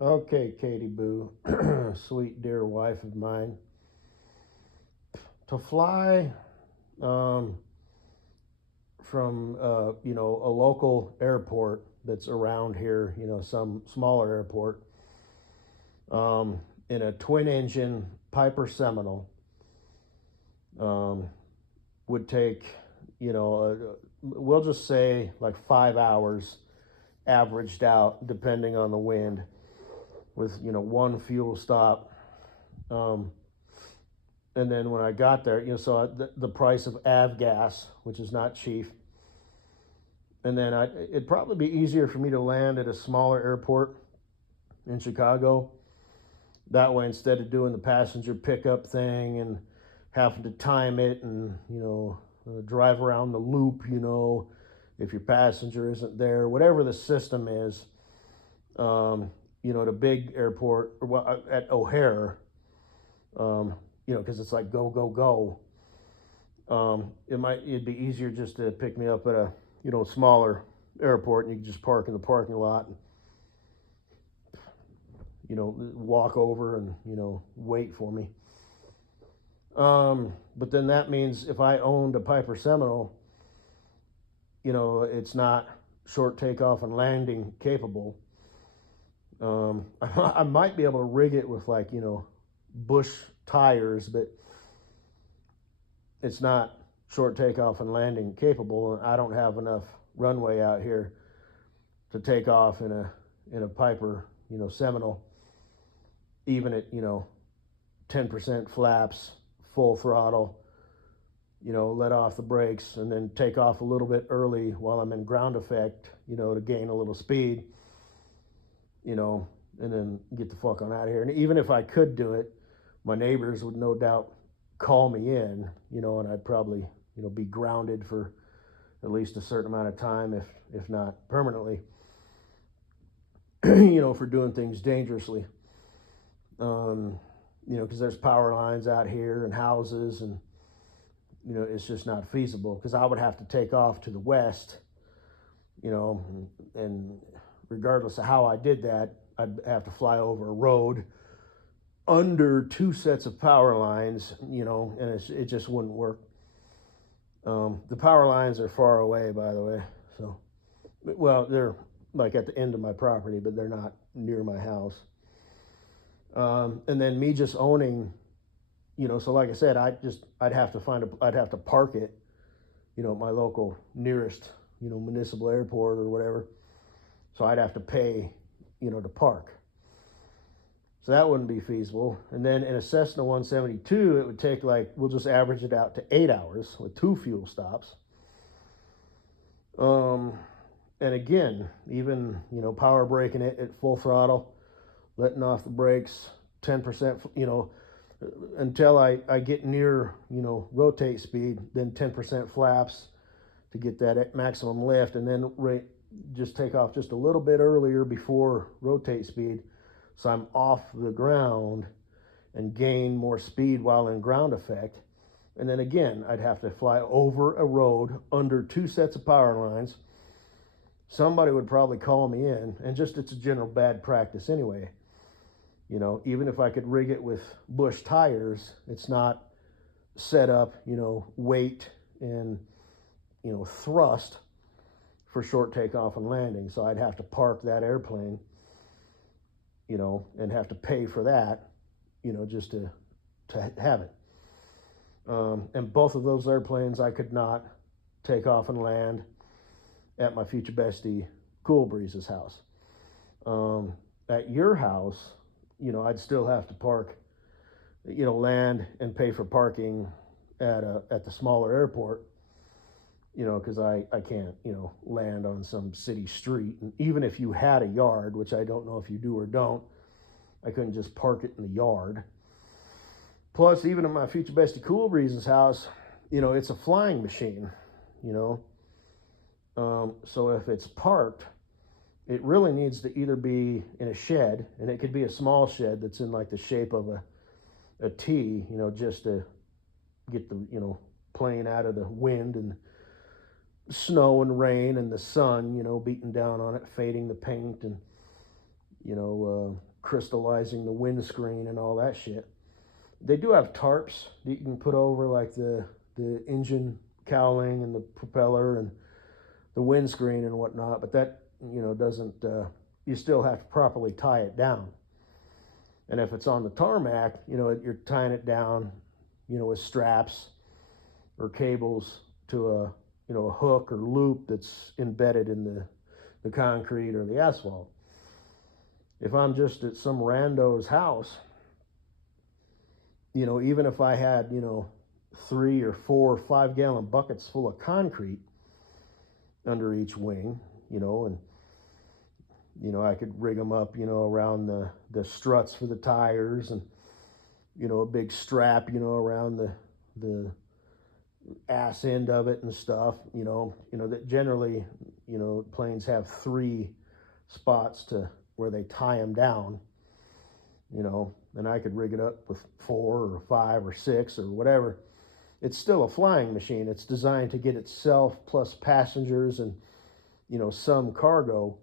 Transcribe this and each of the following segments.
Okay, Katie Boo, sweet dear wife of mine. To fly um, from a local airport that's around here, some smaller airport, um, in a twin engine Piper Seminole, um, would take, we'll just say like 5 hours averaged out, depending on the wind, with one fuel stop. Um, and then when I got there, the price of avgas, which is not cheap. And then it'd probably be easier for me to land at a smaller airport in Chicago. That way, instead of doing the passenger pickup thing and having to time it and drive around the loop, if your passenger isn't there, whatever the system is, the big airport, well, at O'Hare, because it's like go go go. It'd be easier just to pick me up at a smaller airport, and you can just park in the parking lot and walk over and wait for me. But then that means if I owned a Piper Seminole, it's not short takeoff and landing capable. I might be able to rig it with like Bush tires, but it's not short takeoff and landing capable, and I don't have enough runway out here to take off in a Piper Seminole, even at 10% flaps, full throttle, let off the brakes and then take off a little bit early while I'm in ground effect, to gain a little speed, and then get the fuck on out of here. And even if I could do it, my neighbors would no doubt call me in, and I'd probably, be grounded for at least a certain amount of time, if not permanently, for doing things dangerously. Because there's power lines out here and houses, and it's just not feasible. Because I would have to take off to the west, and regardless of how I did that, I'd have to fly over a road under two sets of power lines, and it just wouldn't work. The power lines are far away, by the way. So, well, they're like at the end of my property, but they're not near my house. And then me just owning, so like I said, I'd have to park it, my local nearest, municipal airport or whatever. So I'd have to pay, to park. So that wouldn't be feasible. And then in a Cessna 172, it would take we'll just average it out to 8 hours with 2 fuel stops. And again, even, power braking it at full throttle, letting off the brakes, 10%, until I get near, rotate speed, then 10% flaps to get that maximum lift, and then just take off just a little bit earlier before rotate speed, so I'm off the ground and gain more speed while in ground effect. And then again, I'd have to fly over a road under 2 sets of power lines. Somebody would probably call me in, and just it's a general bad practice anyway. Even if I could rig it with Bush tires, it's not set up, weight and, thrust for short takeoff and landing. So I'd have to park that airplane, and have to pay for that, just to have it. And both of those airplanes I could not take off and land at my future bestie Cool Breeze's house. At your house, I'd still have to park, land and pay for parking at the smaller airport, because I can't, land on some city street. And even if you had a yard, which I don't know if you do or don't, I couldn't just park it in the yard. Plus, even at my future bestie Cool Breeze's house, it's a flying machine, so if it's parked, it really needs to either be in a shed, and it could be a small shed that's in like the shape of a T, just to get the, plane out of the wind and snow and rain and the sun, beating down on it, fading the paint, and, crystallizing the windscreen and all that shit. They do have tarps that you can put over like the engine cowling and the propeller and the windscreen and whatnot, but that, doesn't, you still have to properly tie it down. And if it's on the tarmac, you're tying it down, with straps or cables to a hook or loop that's embedded in the concrete or the asphalt. If I'm just at some rando's house, even if I had, 3 or 4 or 5 gallon buckets full of concrete under each wing, and I could rig them up, around the struts for the tires, and a big strap, around the ass end of it and stuff, that generally, planes have 3 spots to where they tie them down, and I could rig it up with 4 or 5 or 6 or whatever. It's still a flying machine. It's designed to get itself plus passengers and, some cargo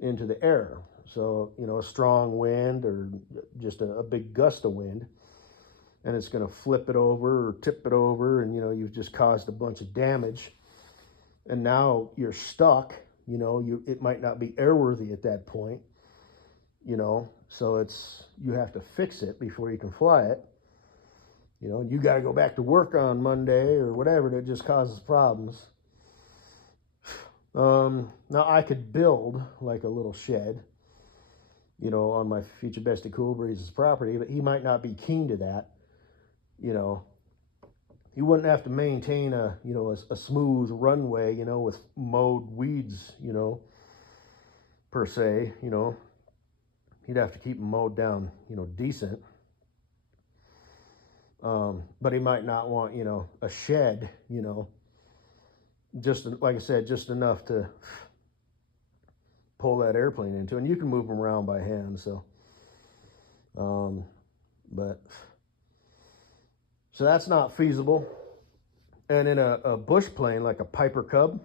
into the air. So, a strong wind or just a big gust of wind, and it's going to flip it over or tip it over, and, you've just caused a bunch of damage. And now you're stuck, it might not be airworthy at that point, so you have to fix it before you can fly it. And you got to go back to work on Monday or whatever, that just causes problems. Now I could build like a little shed, on my future bestie Cool Breeze's property, but he might not be keen to that. He wouldn't have to maintain a smooth runway, with mowed weeds, per se, he'd have to keep them mowed down, decent. But he might not want, a shed, just like I said, just enough to pull that airplane into, and you can move them around by hand. So, so that's not feasible. And in a bush plane like a Piper Cub,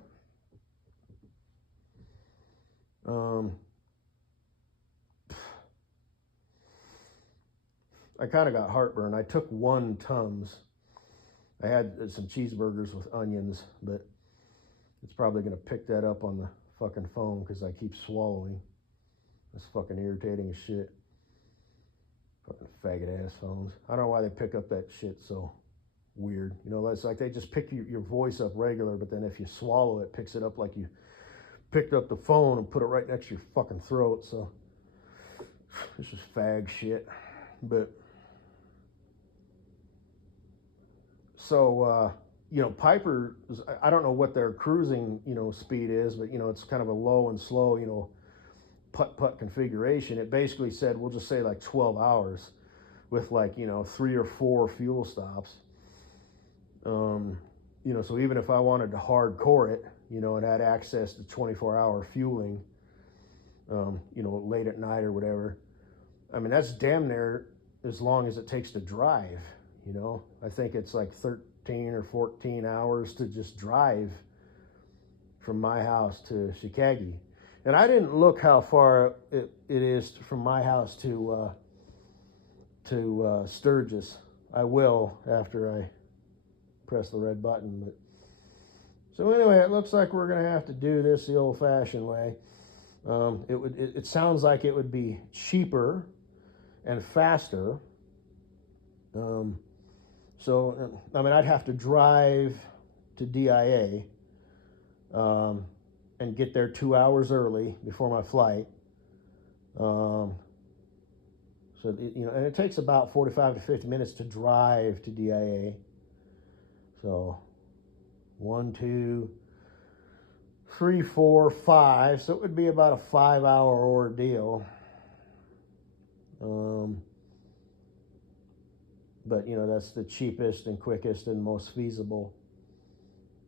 I kind of got heartburn. I took 1 Tums. I had some cheeseburgers with onions, but it's probably going to pick that up on the fucking phone because I keep swallowing. It's fucking irritating as shit. Fucking faggot ass phones. I don't know why they pick up that shit so weird. It's like they just pick your voice up regular, but then if you swallow it, picks it up like you picked up the phone and put it right next to your fucking throat. So this is fag shit. But so Piper, I don't know what their cruising speed is, but it's kind of a low and slow putt configuration. It basically said, we'll just say like 12 hours with like 3 or 4 fuel stops. So even if I wanted to hardcore it, and had access to 24-hour fueling, late at night or whatever, I mean, that's damn near as long as it takes to drive. I think it's like 13 or 14 hours to just drive from my house to Chicago. And I didn't look how far it is from my house to Sturgis. I will after I press the red button. But so anyway, it looks like we're going to have to do this the old-fashioned way. It sounds like it would be cheaper and faster. So, I mean, I'd have to drive to DIA and get there 2 hours early before my flight. So, and it takes about 45 to 50 minutes to drive to DIA. So, 1, 2, 3, 4, 5. So it would be about a 5-hour ordeal. But that's the cheapest and quickest and most feasible.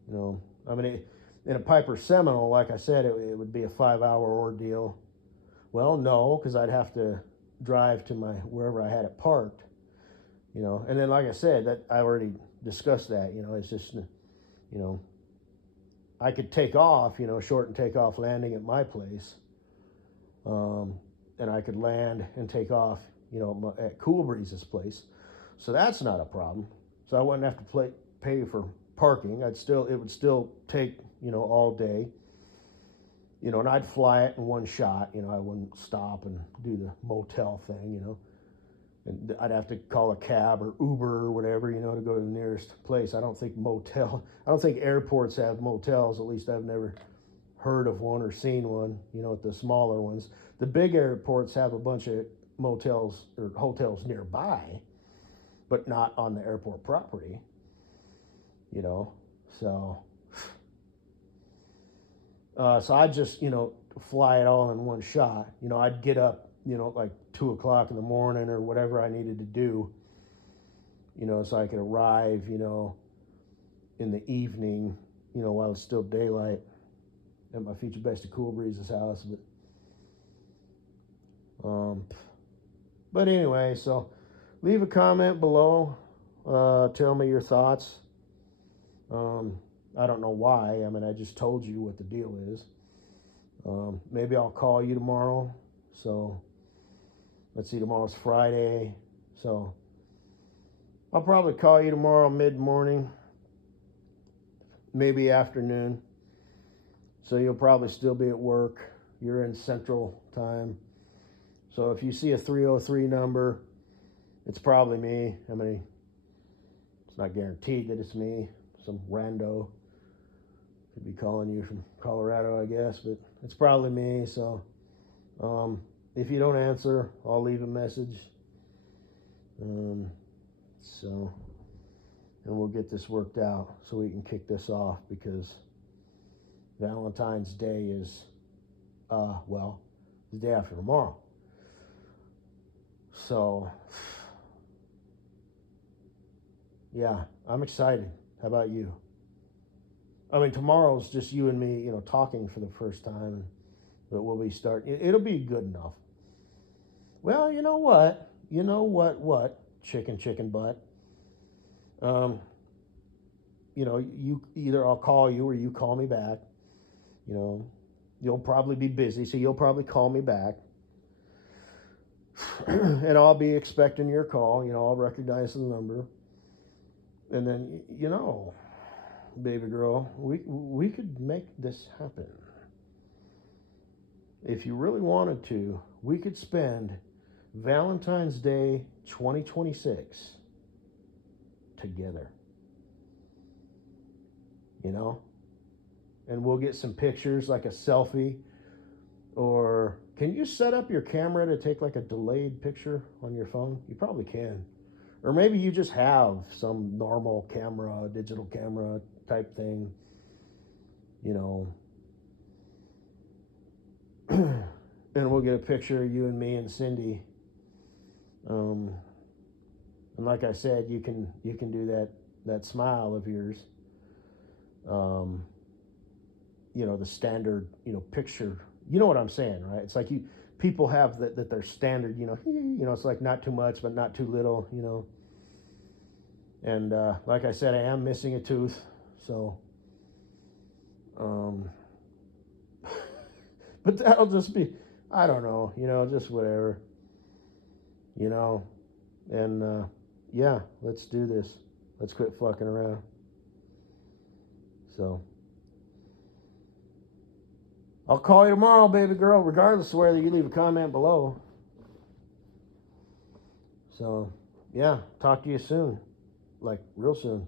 I mean, in a Piper Seminole, like I said, it would be a 5-hour ordeal. Well, no, because I'd have to drive to wherever I had it parked. And then like I said, that I already discussed that. It's just I could take off, short and take off landing at my place. and I could land and take off, at Cool Breeze's place. So that's not a problem. So I wouldn't have to pay for parking. It would still take, all day. And I'd fly it in one shot. I wouldn't stop and do the motel thing. And I'd have to call a cab or Uber or whatever, to go to the nearest place. I don't think airports have motels. At least I've never heard of one or seen one, at the smaller ones. The big airports have a bunch of motels or hotels nearby, but not on the airport property, so I'd just, fly it all in one shot. I'd get up, like 2 o'clock in the morning or whatever I needed to do, so I could arrive, in the evening, while it's still daylight at my future bestie Cool Breeze's house. But anyway, so leave a comment below. Tell me your thoughts. I don't know why. I mean, I just told you what the deal is. Maybe I'll call you tomorrow. So let's see, tomorrow's Friday. So I'll probably call you tomorrow mid-morning, maybe afternoon. So you'll probably still be at work. You're in Central Time. So if you see a 303 number, it's probably me. I mean, it's not guaranteed that it's me. Some rando could be calling you from Colorado, I guess, but it's probably me. So if you don't answer, I'll leave a message. And we'll get this worked out so we can kick this off, because Valentine's Day is, the day after tomorrow. So, yeah, I'm excited. How about you? I mean, tomorrow's just you and me, talking for the first time, but we'll be starting. It'll be good enough. Well, you know what? Chicken butt. You either I'll call you or you call me back. You'll probably be busy, so you'll probably call me back. And I'll be expecting your call. I'll recognize the number. And then, baby girl, we could make this happen. If you really wanted to, we could spend Valentine's Day 2026 together. And we'll get some pictures, like a selfie. Or can you set up your camera to take like a delayed picture on your phone? You probably can. Or maybe you just have some normal camera, digital camera type thing, and we'll get a picture of you and me and Cindy. And like I said, you can do that smile of yours. The standard, picture. You know what I'm saying, right? It's like people have that their standard, it's like not too much, but not too little, And like I said, I am missing a tooth, so. But that'll just be, I don't know, just whatever, And yeah, let's do this. Let's quit fucking around. So. I'll call you tomorrow, baby girl, regardless of whether you leave a comment below. So, yeah, talk to you soon. Like, real soon.